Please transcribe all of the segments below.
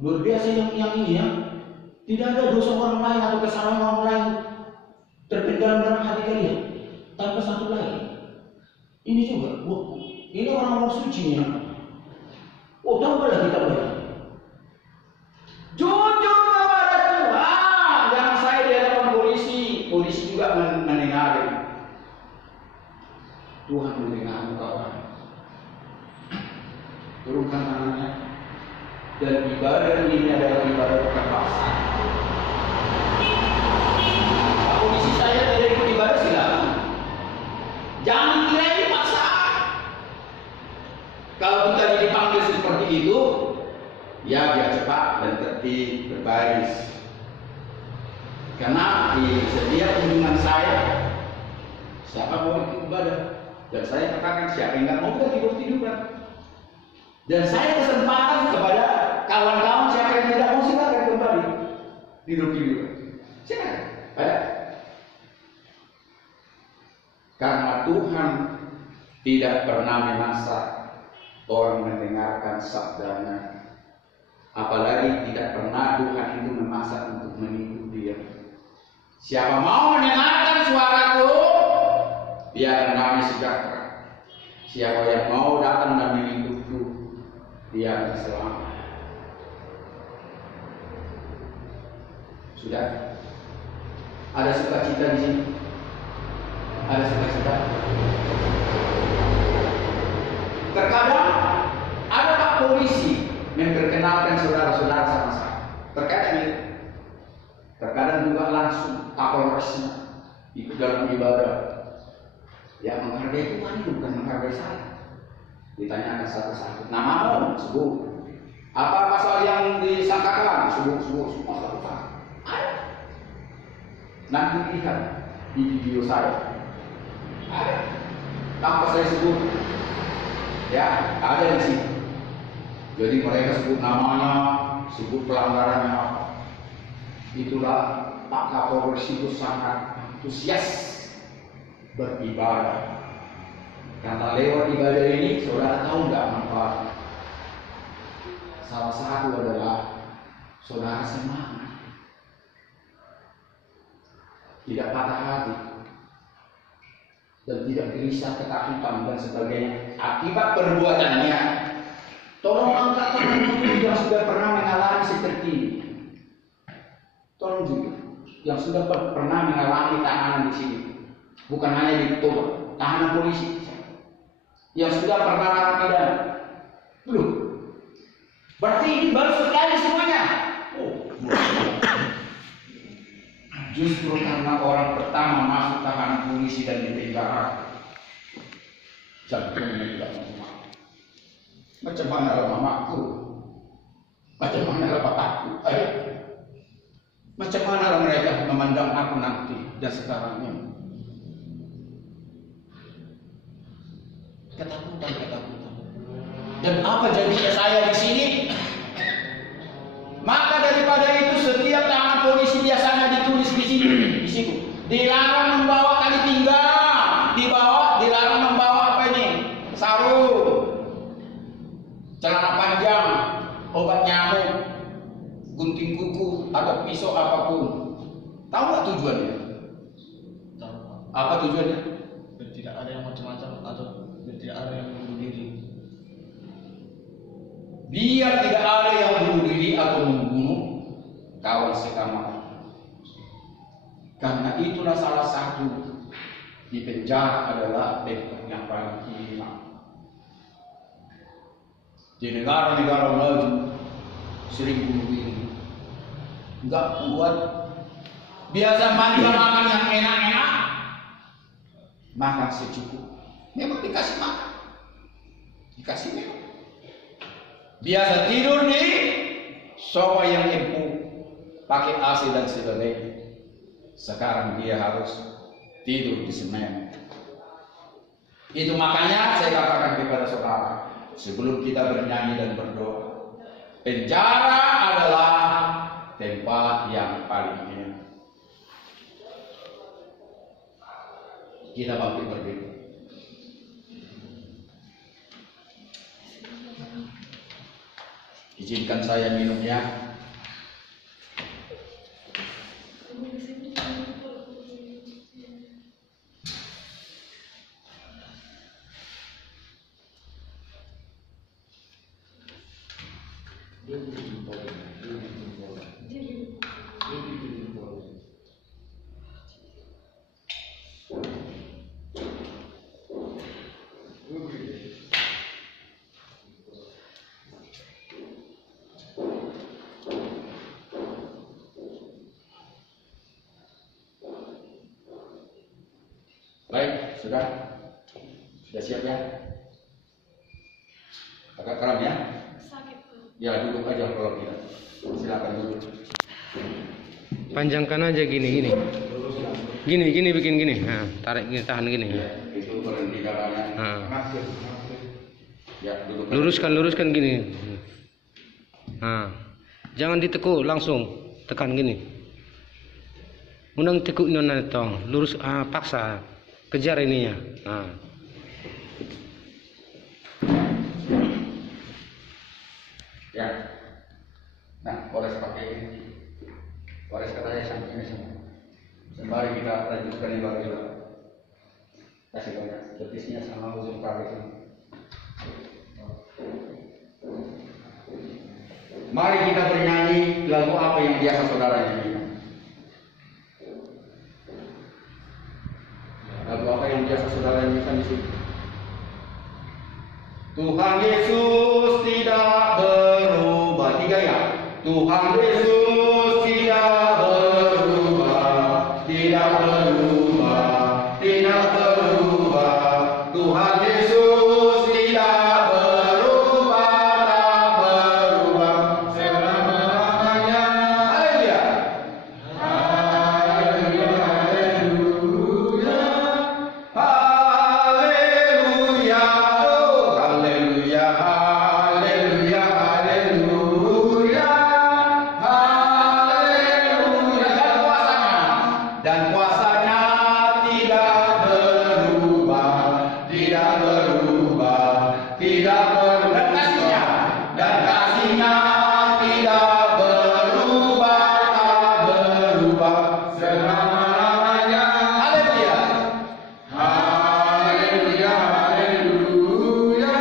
Luar biasa yang ini ya. Tidak ada dosa orang lain atau kesalahan orang lain terpendam dalam hati kalian tanpa satu lain. Ini juga, ini orang-orang suci ya. Oh, tambahlah kita banyak. Jujur kepada Tuhan, jangan saya di hadapan polisi. Polisi juga mendengar. Tuhan mendengar kawan. Turunkan tangannya. Dan ibadah ini adalah ibadah kebebasan. Polisi saya tidak ikut ibadah silakan. Jangan kira ini paksaan. Kalau kita dipanggil seperti itu, ya biar cepat dan tertib berbaris. Karena di setiap kunjungan saya, siapa mau ikut ibadah? Dan saya katakan siapa yang nggak mau kita tidur-tiduran. Dan saya kesempatan kepada kawan-kawan siapa yang tidak mau silakan kembali tidur-tiduran. Silakan. Ada. Karena Tuhan tidak pernah memaksa orang mendengarkan sabdanya. Apalagi tidak pernah Tuhan itu memaksa untuk mengikut dia. Siapa mau mendengarkan suaraku, dia akan damai sejahtera. Siapa yang mau datang dan mengikutku, dia akan selamat. Sudah? Ada sukacita di sini? Ada sukacita? Terkadang ada Pak Polisi memperkenalkan saudara-saudara sama saya. Terkadang itu. Terkadang juga langsung Kapolresnya ikut dalam ibadah. Ya menghargai Tuhan itu bukan menghargai saya. Ditanyakan satu-satu. Namamu sebut. Apa pasal yang disangkakan? Sebut semua satu-satu. Ada. Nanti lihat di video saya. Ada. Tanpa saya sebut. Ya, ada di sini. Jadi mereka sebut namanya, sebut pelanggarannya apa. Itulah Pak Kapolres itu sangat antusias beribadah. Karena lewat ibadah ini, saudara tahu nggak manfaatnya? Salah satu adalah saudara semangat, tidak patah hati, dan tidak gelisah, ketakutan dan sebagainya akibat perbuatannya. Tolong angkat tangan yang sudah pernah mengalami seperti ini. Tolong juga yang sudah pernah mengalami tahanan di sini, bukan hanya di Toba, tahanan polisi, yang sudah pernah narapidana. Belum. Berarti ini baru sekali semuanya. Justru karena orang pertama masuk tahanan polisi dan dipenjara, jantungnya tidak mau. Macam mana lah mamaku? Macam mana lah bapakku? Macam mana lah mereka memandang aku nanti dan sekarang ini? Ketakutan. Dan apa jadinya saya di sini? Maka daripada itu setiap tahanan polisi biasanya ditulis di sini, di situ. Dilarang membawa tali pinggang, dilarang membawa apa ini? Sarung, celana panjang, obat nyamuk, gunting kuku atau pisau apapun. Tahu nggak tujuannya? Tahu. Apa tujuannya? Biar tidak ada yang macam-macam atau biar tidak ada yang bunuh diri. Biar tidak ada yang bunuh diri atau membunuh kawan sekamar. Karena itulah salah satu di penjara adalah tempat yang paling hina. Di negara-negara maju sering bunuh diri. Enggak kuat. Biasa makan yang enak-enak, makan secukup. Memang dikasih makan, dikasih minum. Biasa tidur di sofa yang empuk, pakai AC dan sebagainya. Sekarang dia harus tidur di semen. Itu makanya saya katakan kepada saudara, sebelum kita bernyanyi dan berdoa, penjara adalah tempat yang paling enak. Kita bangkit berdoa. Izinkan saya minum ya. Baik, sudah siap ya? Agak kram ya? Ya, duduk aja kalau tidak. Silakan duduk. Panjangkan aja gini. Gini bikin gini. Nah, tarik gini, tahan gini. Ya, itu berhenti darahnya. Nah. Ya, duduk. Luruskan gini. Nah. Jangan ditekuk, langsung tekan gini. Undang tekuk nona tong, lurus paksa. Kejar ininya. Nah. Ya. Nah, Polres pakai ini. Polres katanya sampai ini semua. Sembari kita lanjutkan ibadah. Kasih banyak. Betisnya sama ujung kaki. Mari kita bernyanyi lagu apa yang biasa saudara nyanyi. Lagu apa yang biasa saudara nyanyikan di sini? Tuhan Yesus tidak berubah. Tiga ya. Tuhan Yesus tidak berubah, tidak berubah, tidak berubah. Tuhan Yesus tidak berubah, tak berubah selama-lamanya. Haleluya. Haleluya, haleluya. Haleluya. Oh, haleluya, haleluya, haleluya. Haleluya. Dan kuasanya tidak berubah, tidak berubah, tidak berubah. Dan kasihnya tidak berubah, tak berubah selama-lamanya. Haleluya. Haleluya, haleluya.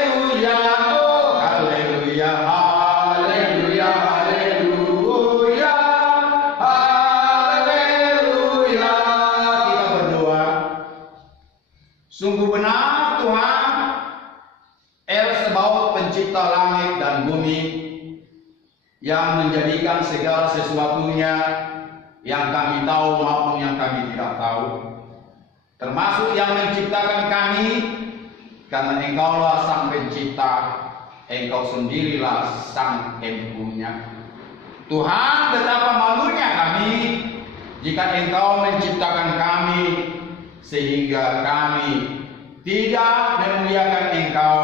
Haleluya. Oh, haleluya, haleluya, haleluya. Haleluya. Kita berdoa. Sungguh benar Tuhan, El Sebaot pencipta langit dan bumi, yang menjadikan segala sesuatunya yang kami tahu maupun yang kami tidak tahu, termasuk yang menciptakan kami, karena Engkaulah sang pencipta, Engkau sendirilah sang empunya. Tuhan, betapa malunya kami jika Engkau menciptakan kami sehingga kami tidak memuliakan Engkau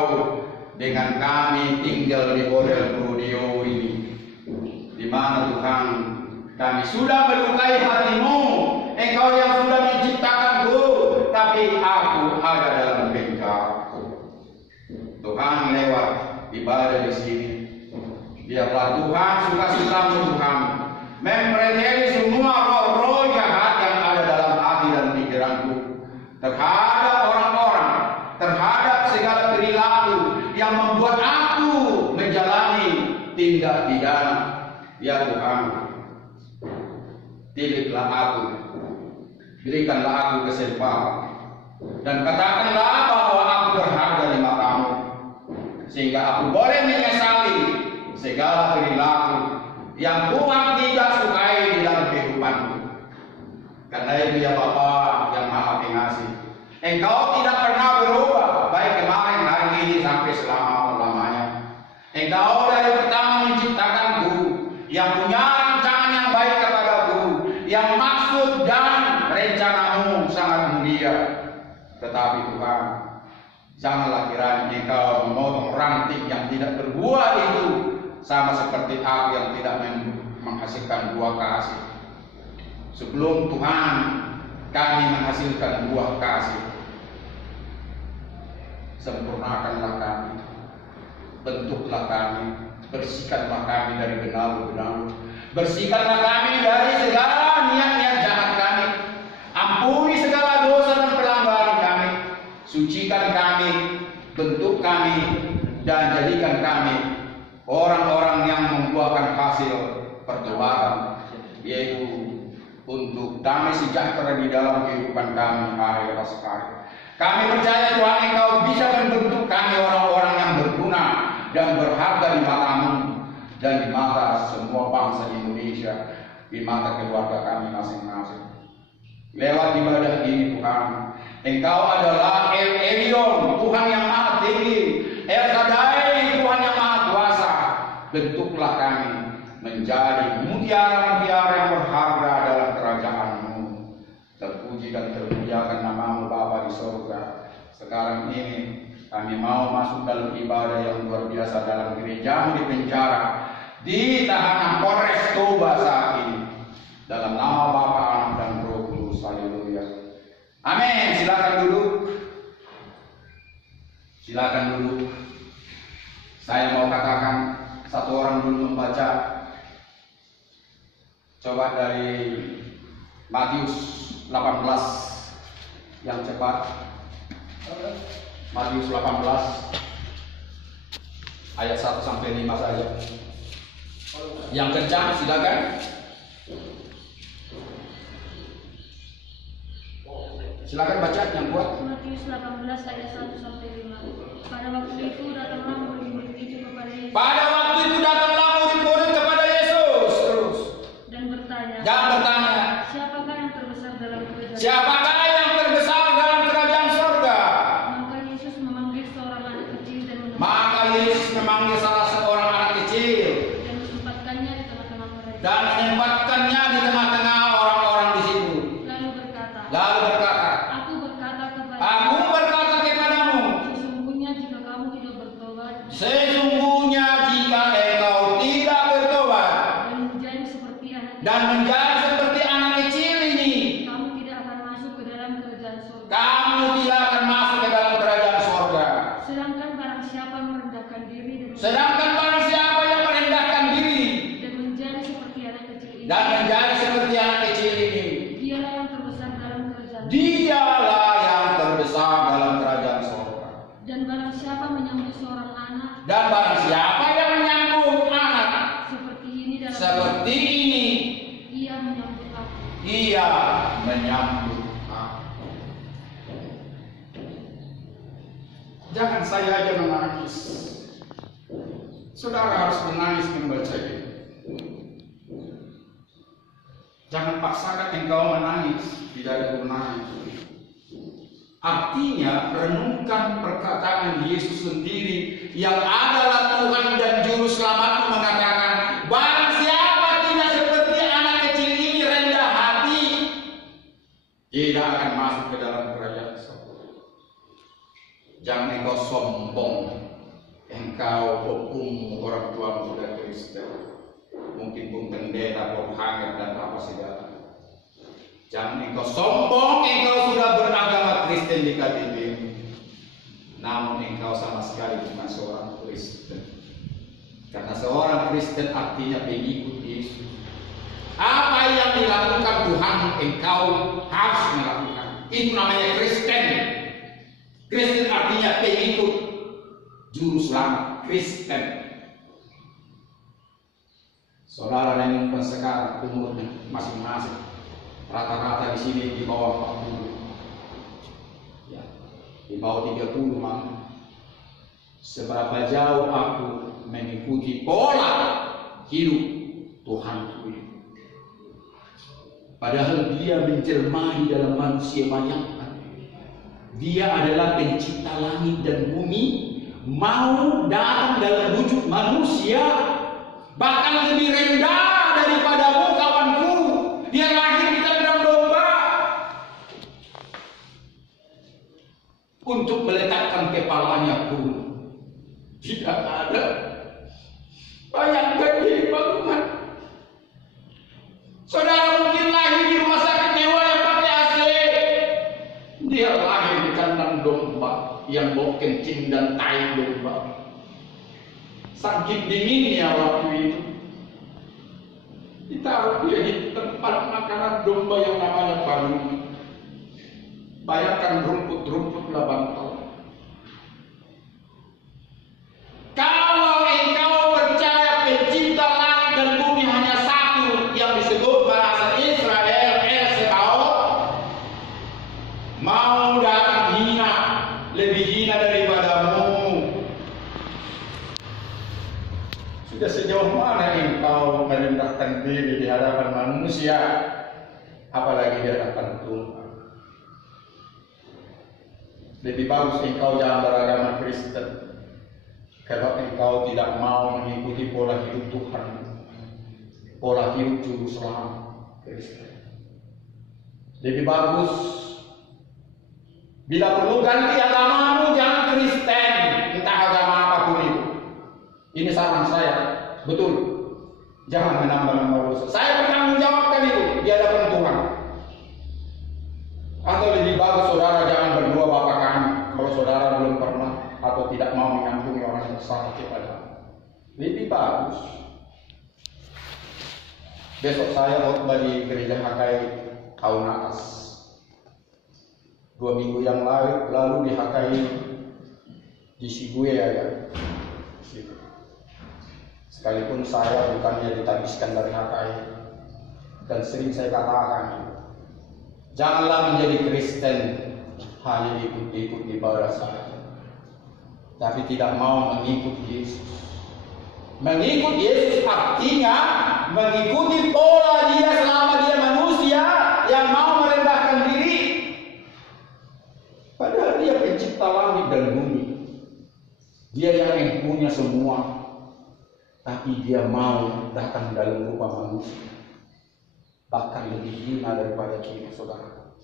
dengan kami tinggal di hotel Prudio ini, di mana Tuhan kami sudah melukai hatimu, Engkau yang sudah menciptakanku, tapi aku ada dalam bengkak. Tuhan, lewat ibadah di sini, biarlah Tuhan suka-sukamu Tuhan mempelajari semua roh-roh jahat yang ada dalam hati dan pikiranku terhadap orang-orang, terhadap segala perilaku yang membuat aku menjalani tindak pidana. Ya Tuhan, tilitlah aku, berikanlah aku kesempatan, dan katakanlah bahwa aku berharga di matamu, sehingga aku boleh menyesali segala perilaku yang Tuhan tidak sukai di dalam kehidupanku. Karena itu ya Bapa yang Maha Pengasih, Engkau tidak pernah berubah, baik kemarin, hari ini, sampai selama-lamanya. Engkau dari pertama menciptakanku, yang punya rancangan yang baik kepadaku, yang maksud dan rencanamu sangat mulia. Tetapi Tuhan, janganlah kiranya Engkau memotong ranting yang tidak berbuah itu, sama seperti aku yang tidak menghasilkan buah kasih. Sebelum Tuhan kami menghasilkan buah kasih, sempurnakanlah kami. bentuklah kami, bersihkanlah kami dari benalu-benalu, bersihkanlah kami dari segala niat-niat jahat kami, ampuni segala dosa dan pelanggaran kami, sucikan kami, bentuk kami, dan jadikan kami orang-orang yang membuahkan hasil pertobatan, yaitu untuk damai sejahtera di dalam kehidupan kami hari lepas hari. Kami percaya Tuhan, Engkau bisa membentuk kami orang-orang yang berguna dan berharga di mata-Mu dan di mata semua bangsa di Indonesia, di mata keluarga kami masing-masing. Lewat ibadah ini Tuhan, Engkau adalah El Elyon, Tuhan yang maha tinggi, El Shaddai, Tuhan yang maha kuasa. Bentuklah kami menjadi mutiara-mutiara yang berharga dalam kerajaan-Mu. Terpuji dan termuliakan nama-Mu Bapa di surga. Sekarang ini kami mau masuk dalam ibadah yang luar biasa dalam gereja-Mu di penjara, di tahanan Polres Toba saat ini. Dalam nama Bapa, Anak dan Roh Kudus. Haleluya. Amin. Silakan duduk. Silakan duduk. Saya mau katakan, satu orang dulu membaca. Coba dari Matius 18 yang cepat. Matius 18 ayat 1 sampai 5 saja. Yang kencang silakan. Silakan baca yang kuat. Matius 18 ayat 1 sampai 5. Pada waktu itu datanglah murid-murid itu kepada Yesus. Pada waktu itu datanglah murid-murid kepada Yesus. Terus. Dan bertanya. Siapakah yang terbesar dalam kerajaan? Siapakah yang terbesar dalam kerajaan surga? Maka Yesus memanggil seorang anak kecil dan menempatkannya di tengah-tengah orang-orang di situ. Lalu berkata, Aku berkata kepadamu, sesungguhnya jika engkau tidak bertobat dan menjadi seperti anak kecil ini, kamu tidak akan masuk ke dalam kerajaan surga. Sedangkan barang siapa yang merendahkan diri dan menjadi seperti anak kecil ini, dialah yang terbesar dalam kerajaan surga. Dan barang siapa menyambut seorang anak seperti ini, ia menyambut aku. Jangan saya aja menangis. Saudara harus menangis membaca ini. Jangan paksakan engkau menangis, tidak ada gunanya. Artinya, renungkan perkataan Yesus sendiri yang adalah Tuhan dan Juru Selamat mengatakan, barang siapa tidak seperti anak kecil ini rendah hati, tidak akan masuk ke dalam kerajaan surga. Jangan engkau sombong, engkau hukum orang tua sudah Kristen, mungkin pun pendeta, penghangat dan apa segala. Jangan engkau sombong, engkau sudah beragama Kristen di KTP, namun engkau sama sekali bukan seorang Kristen. Karena seorang Kristen artinya pengikut Yesus. Apa yang dilakukan Tuhan, engkau harus melakukan. Itu namanya Kristen. Kristen artinya pengikut Juru Selamat, Kristen. Saudara yang sekarang umurnya masing-masing rata-rata di sini di bawah 40, ya, di bawah 30 mah. Seberapa jauh aku mengikuti pola hidup Tuhan ini? Padahal Dia menjelma di dalam manusia bayangkan. Dia adalah pencipta langit dan bumi, mau datang dalam wujud manusia, bahkan lebih rendah daripadamu kawanku. Dia lahir di kandang domba untuk meletakkan kepalanya pun tidak ada. Bayangkan ini bangunan. Saudara mungkin lahir di rumah sakit mewah yang pakai AC. Dia lahir di kandang domba yang bau kencing dan tai domba. Saking dinginnya waktu itu, ditaruh dia di tempat makanan domba yang namanya baruni. Bayangkan rumput-rumput labantau. Kalau engkau percaya pencipta langit dan bumi hanya satu yang disebut bahasa Israel, El Sebaot, mau datang hina, lebih hina daripadamu. Sudah sejauh mana engkau merendahkan diri di hadapan manusia, apalagi di hadapan Tuhan? Lebih bagus engkau jangan beragama Kristen kalau engkau tidak mau mengikuti pola hidup Tuhan, pola hidup juru selamat Kristen. Lebih bagus bila perlu ganti agamamu, jangan Kristen, entah agama apapun itu. Ini saran saya, betul. Jangan menambah-nambah dosa. Saya bertanggung jawabkan itu di hadapan Tuhan. Atau lebih bagus saudara jangan berdua Bapa kami kalau saudara belum pernah atau tidak mau mengampuni orang yang bersalah kepada. Lebih bagus. Besok saya khotbah di gereja HKI tahun atas. 2 minggu yang lalu di HKI di Shibuya ya. Sekalipun saya bukannya ditabiskan dari HKI, dan sering saya katakan, janganlah menjadi Kristen hanya ikut-ikut ibadah saja, tapi tidak mau mengikut Yesus. Mengikut Yesus artinya mengikuti pola dia selama dia manusia yang mau merendahkan diri. Padahal dia pencipta langit dan bumi. Dia yang punya semua. Tapi dia mau datang dalam rupa manusia. Bahkan lebih hina daripada kita, saudara.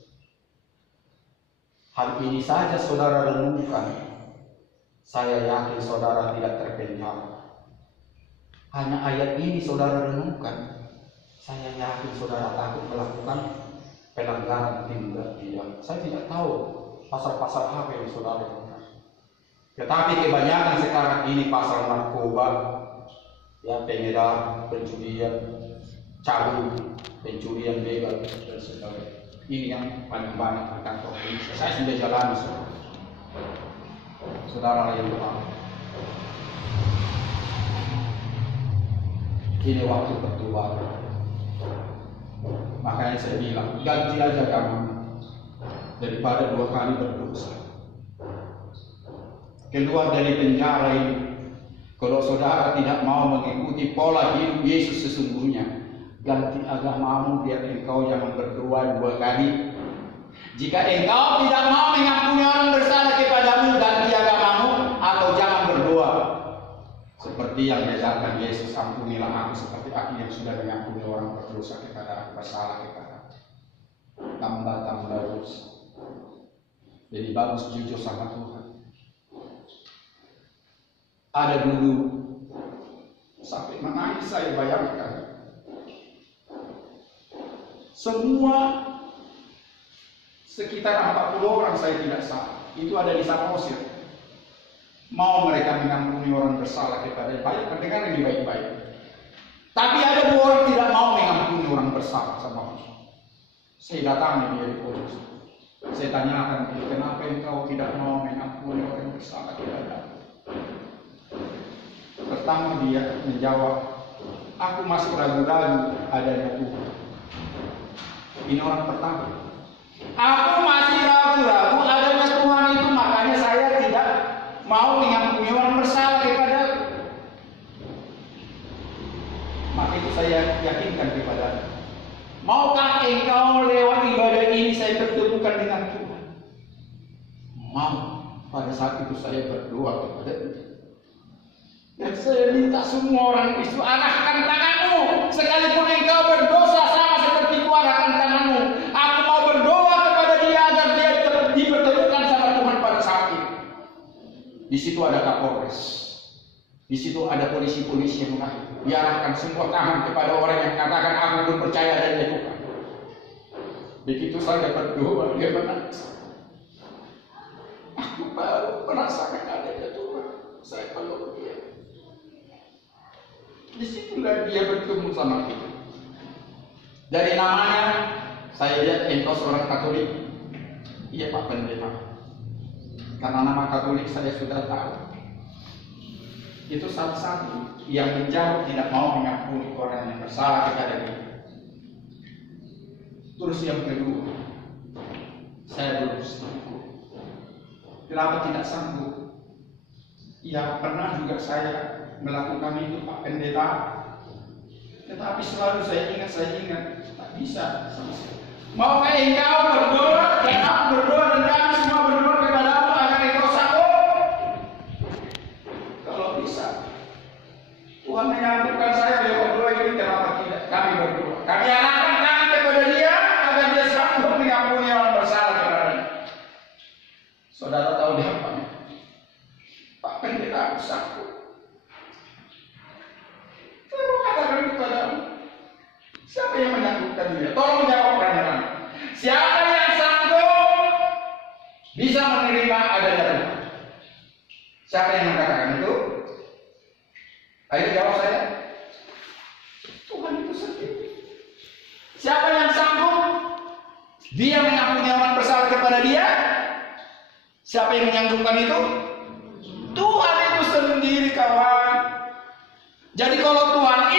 Hal ini saja saudara renungkan. Saya yakin saudara tidak terpenjara. Hanya ayat ini saudara renungkan. Saya yakin saudara takut melakukan pelanggaran tindak pidana. Saya tidak tahu pasal-pasal apa yang saudara renungkan. Tetapi kebanyakan sekarang ini pasal narkoba, ya, pengedar, pencurian, cabul, pencurian begal dan sebagainya. Ini yang paling banyak di kantor polisi. Saya sudah jalani, saudara yang berapa. Ini waktu bertobat. Makanya saya bilang ganti aja kamu daripada 2 kali berdosa. Keluar dari penjara ini. Kalau saudara tidak mau mengikuti pola hidup Yesus sesungguhnya, ganti agamamu biar engkau jangan berdoa 2 kali. Jika engkau tidak mau mengampuni orang bersalah kepadamu, ganti agamamu atau jangan berdoa. Seperti yang diajarkan Yesus, ampunilah aku seperti aku yang sudah mengampuni orang berdosa kepada aku, bersalah kepada aku. Tambah dosa. Jadi bagus jujur sama Tuhan. Ada dulu sampai menangis saya bayangkan. Semua sekitar 40 orang saya tidak salah. Itu ada di Samosir. Mau mereka mengampuni orang bersalah kepada bayangkan dengan ini baik-baik. Tapi ada 2 orang tidak mau mengampuni orang bersalah sama Allah. Saya datangi dia di polisi. Saya tanyakan, kenapa engkau tidak mau mengampuni orang bersalah kepada aku? Pertama dia menjawab, aku masih ragu-ragu adanya Tuhan. Ini orang pertama. Aku masih ragu-ragu adanya Tuhan itu, makanya saya tidak mau mengampuni orang bersalah kepada aku. Maka itu saya yakinkan kepada aku. Maukah engkau lewat ibadah ini saya bertemukan dengan Tuhan? Mau. Pada saat itu saya berdoa kepada Tuhan. Dan saya minta semua orang itu arahkan tanganmu. Sekalipun engkau berdosa sama seperti ku arahkan tanganmu. Aku mau berdoa kepada dia agar dia dipertemukan sama Tuhan pada saat itu. Di situ ada Kapolres. Di situ ada polisi-polisi yang lain. Diarahkan semua tangan kepada orang yang katakan aku belum percaya adanya Tuhan. Begitu saya berdoa, dia menangis. Aku baru merasakan adanya Tuhan. Saya peluk dia. Disitulah dia bertemu sama kita. Dari namanya saya lihat engkau seorang Katolik. Iya Pak Pendeta. Karena nama Katolik saya sudah tahu. Itu satu-satu yang menjauh tidak mau mengampuni orang yang bersalah kepada dia. Terus yang kedua, saya belum sanggup. Kenapa tidak sanggup? Ya pernah juga saya melakukan itu Pak Pendeta. Tetapi selalu saya ingat, tak bisa. Maukah engkau berdoa dan aku berdoa dan kami semua berdoa kepadamu agar engkau sanggup? Kalau bisa, Tuhan menyambutkan saya lewat doa ini. Kenapa tidak? Kami berdoa. Kami arahkan kami kepada dia agar dia sanggup mengampuni orang bersalah kepadanya. Saudara tahu dia apa? Pak Pendeta, aku sanggup. Saya katakan kepadamu, siapa yang menyanggupan dia? Tolong jawab pertanyaan. Siapa yang sanggup bisa menerima adanya Tuhan? Siapa yang mengatakan itu? Ayo jawab saya. Tuhan itu sendiri. Siapa yang sanggup? Dia mengampuni orang bersalah kepada dia. Siapa yang menyanggupkan itu? Tuhan itu sendiri, kawan. Jadi kalau Tuhan